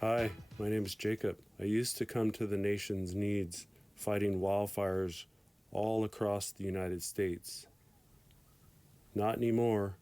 Hi, my name is Jacob. I used to come to the nation's needs, fighting wildfires all across the United States. Not anymore.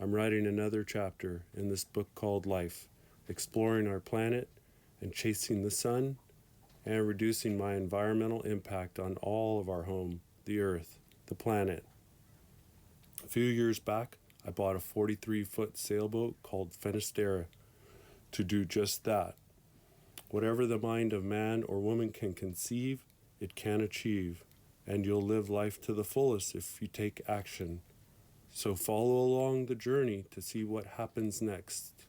I'm writing another chapter in this book called Life, exploring our planet and chasing the sun and reducing my environmental impact on all of our home, the earth, the planet. A few years back, I bought a 43-foot sailboat called Finisterre to do just that. Whatever the mind of man or woman can conceive, it can achieve, and you'll live life to the fullest if you take action. So follow along the journey to see what happens next.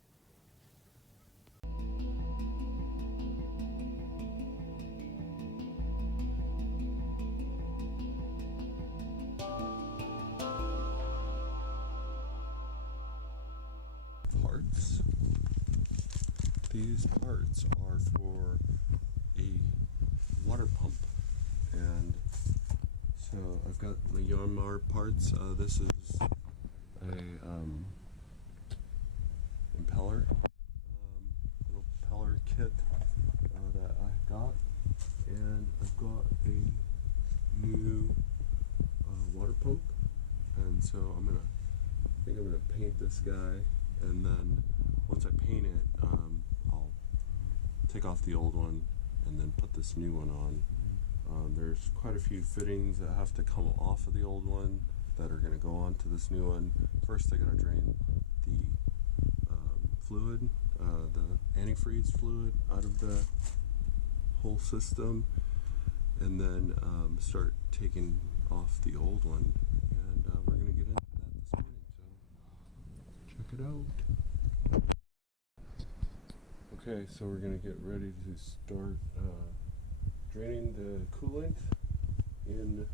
Parts. These parts are for a water pump, and so I've got the Yanmar parts. This is a impeller, little impeller kit that I got, and I've got a new water pump, and so I think I'm gonna paint this guy, and then once I paint it, I'll take off the old one and then put this new one on. There's quite a few fittings that have to come off of the old one that are going to go on to this new one. First I gotta drain the fluid, the antifreeze fluid out of the whole system, and then start taking off the old one, and we're going to get into that this morning, so check it out. Okay, so we're going to get ready to start draining the coolant in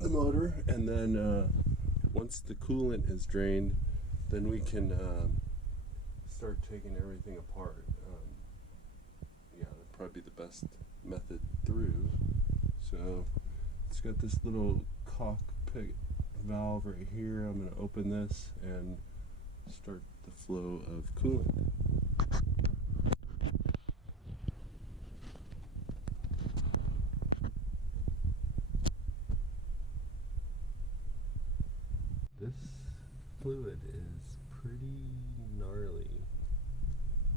the motor, and then once the coolant is drained, then we can start taking everything apart. Yeah, that'd probably be the best method through. So it's got this little cockpit valve right here. I'm going to open this and start the flow of coolant. This fluid is pretty gnarly.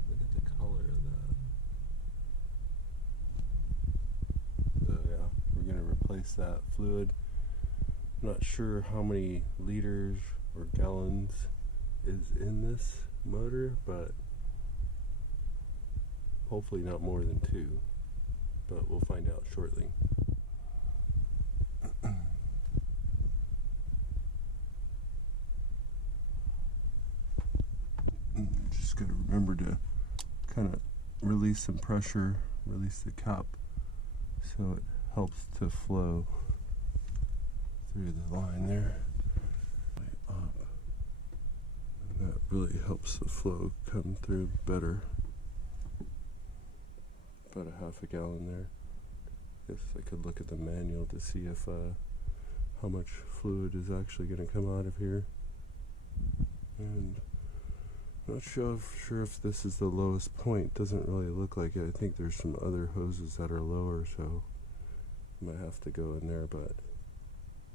Look at the color of that. So yeah, we're going to replace that fluid. I'm not sure how many liters or gallons is in this motor, but hopefully not more than 2. But we'll find out shortly. Just got to remember to kind of release some pressure, release the cap, so it helps to flow through the line there. Up. And that really helps the flow come through better. About a half a gallon there. Guess I could look at the manual to see if how much fluid is actually going to come out of here. And not sure if this is the lowest point. Doesn't really look like it. I think there's some other hoses that are lower, so I might have to go in there, but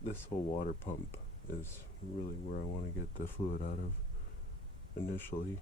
this whole water pump is really where I want to get the fluid out of initially.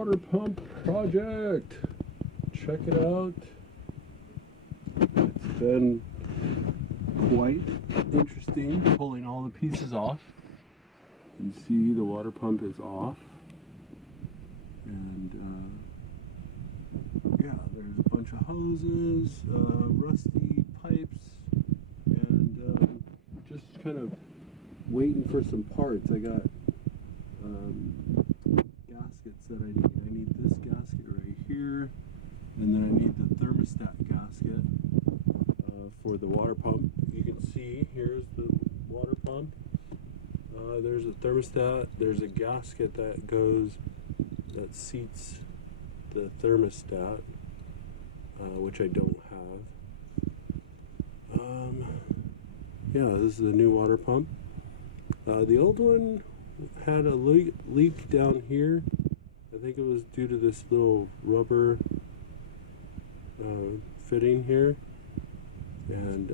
water pump project. Check it out. It's been quite interesting pulling all the pieces off. You see the water pump is off. And yeah, there's a bunch of hoses, rusty pipes, and just kind of waiting for some parts. I got gaskets that I need. I need this gasket right here, and then I need the thermostat gasket for the water pump. You can see here's the water pump. There's a thermostat. There's a gasket that seats the thermostat, which I don't have. Yeah, this is the new water pump. The old one had a leak down here. I think it was due to this little rubber fitting here, and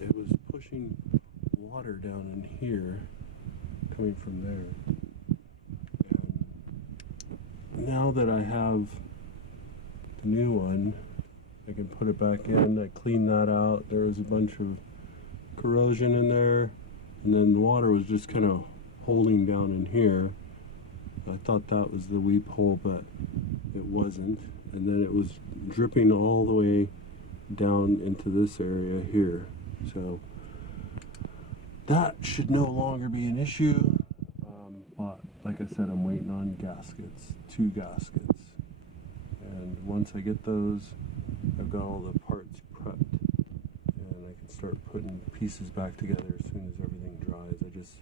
it was pushing water down in here coming from there. And now that I have the new one, I can put it back in. I cleaned that out. There was a bunch of corrosion in there, and then the water was just kind of holding down in here. I thought that was the weep hole, but it wasn't. And then it was dripping all the way down into this area here. So that should no longer be an issue. But like I said, I'm waiting on gaskets, 2 gaskets. And once I get those, I've got all the parts prepped, and I can start putting pieces back together as soon as everything dries. I just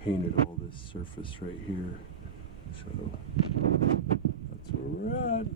painted all this surface right here. So that's where we're at.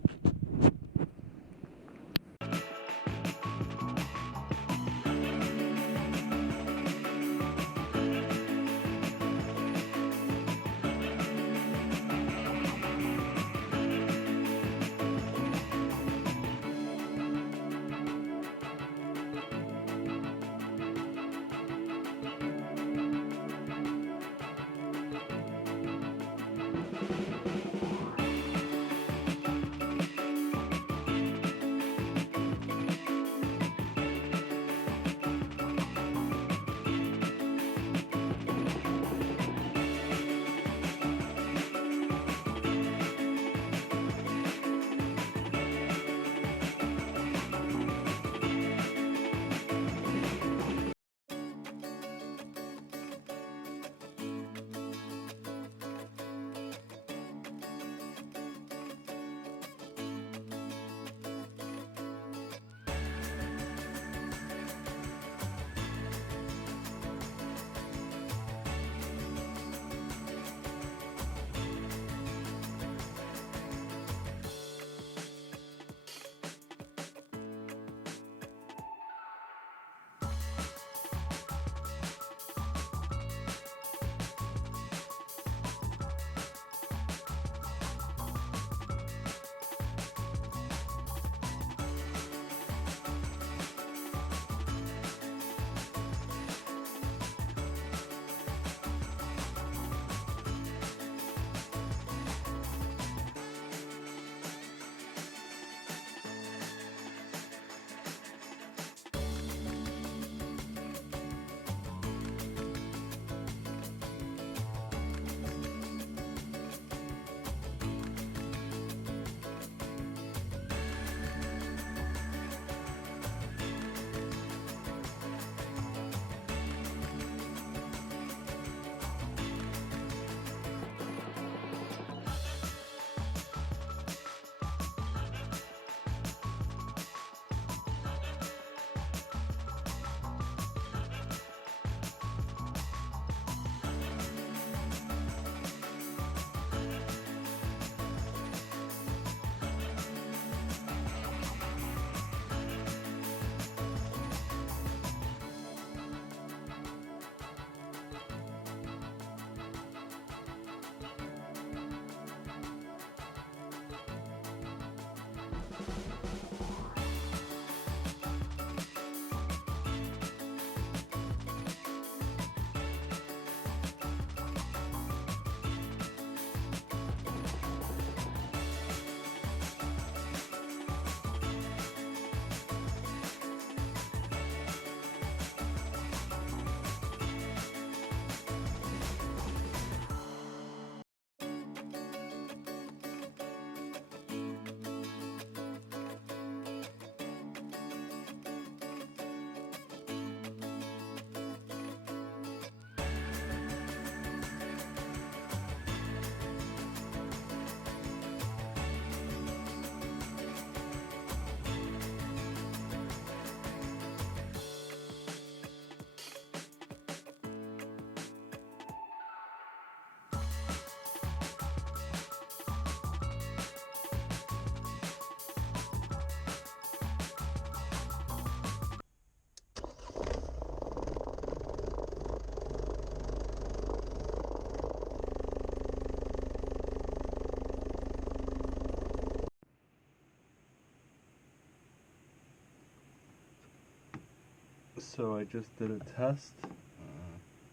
So I just did a test,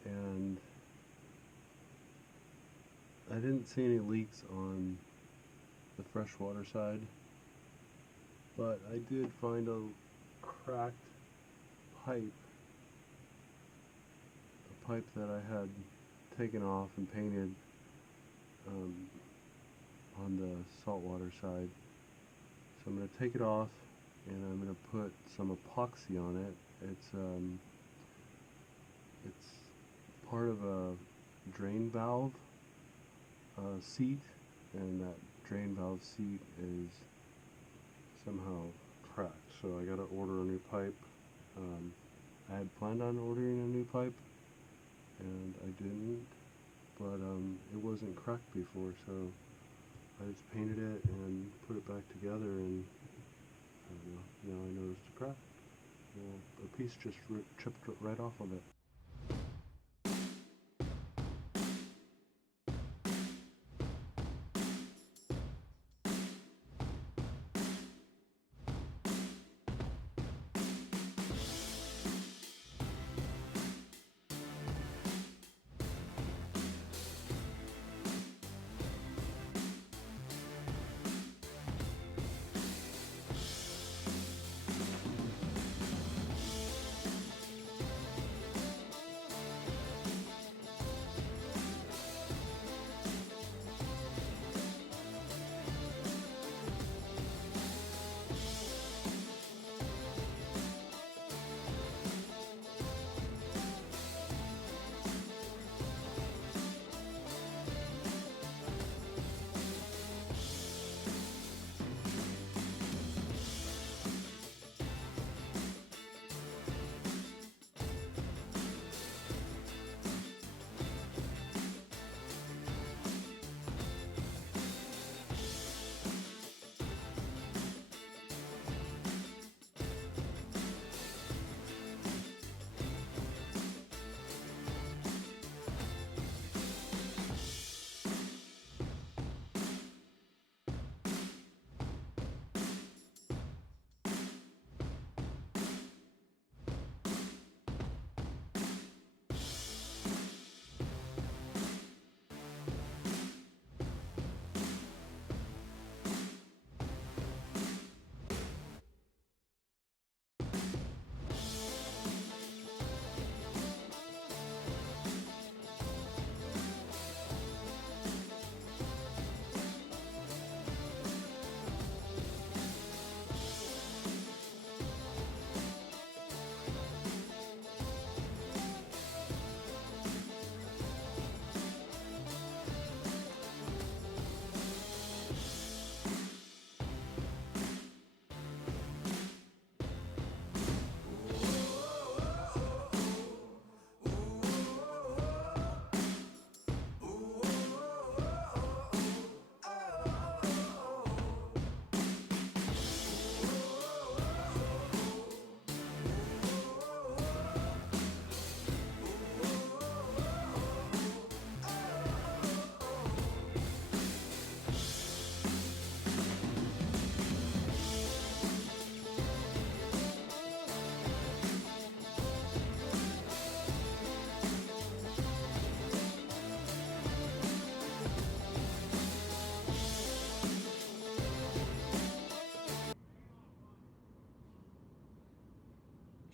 and I didn't see any leaks on the freshwater side, but I did find a cracked pipe, a pipe that I had taken off and painted on the saltwater side. So I'm going to take it off and I'm going to put some epoxy on it. It's part of a drain valve seat, and that drain valve seat is somehow cracked. So I got to order a new pipe. I had planned on ordering a new pipe, and I didn't, but it wasn't cracked before, so I just painted it and put it back together, and I don't know, now I noticed a crack. Well, a piece just chipped right off of it.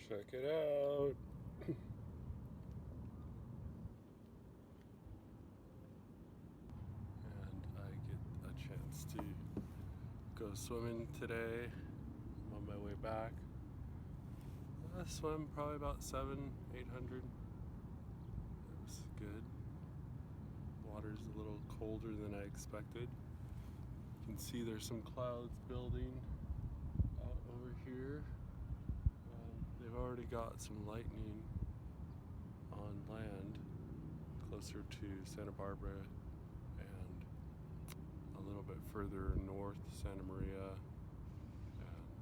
Check it out. And I get a chance to go swimming today. I'm on my way back. I swam probably about 700-800. It was good. Water's a little colder than I expected. You can see there's some clouds building out over here. They've already got some lightning on land closer to Santa Barbara and a little bit further north, Santa Maria. And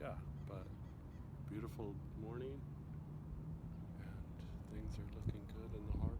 yeah, but beautiful morning, and things are looking good in the harbor.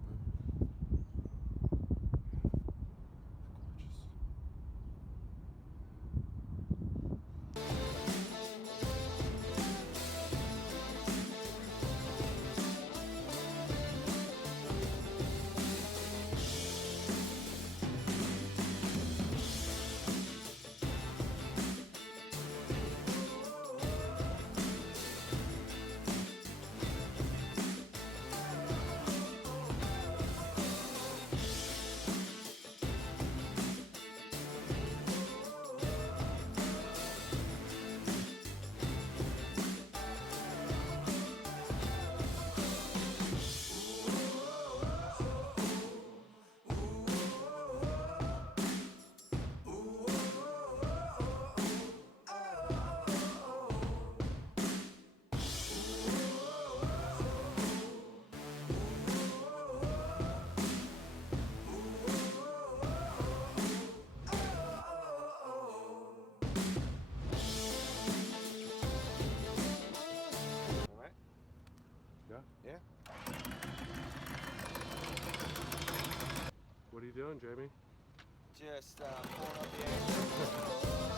doing, Jamie? Just pulling up the engine.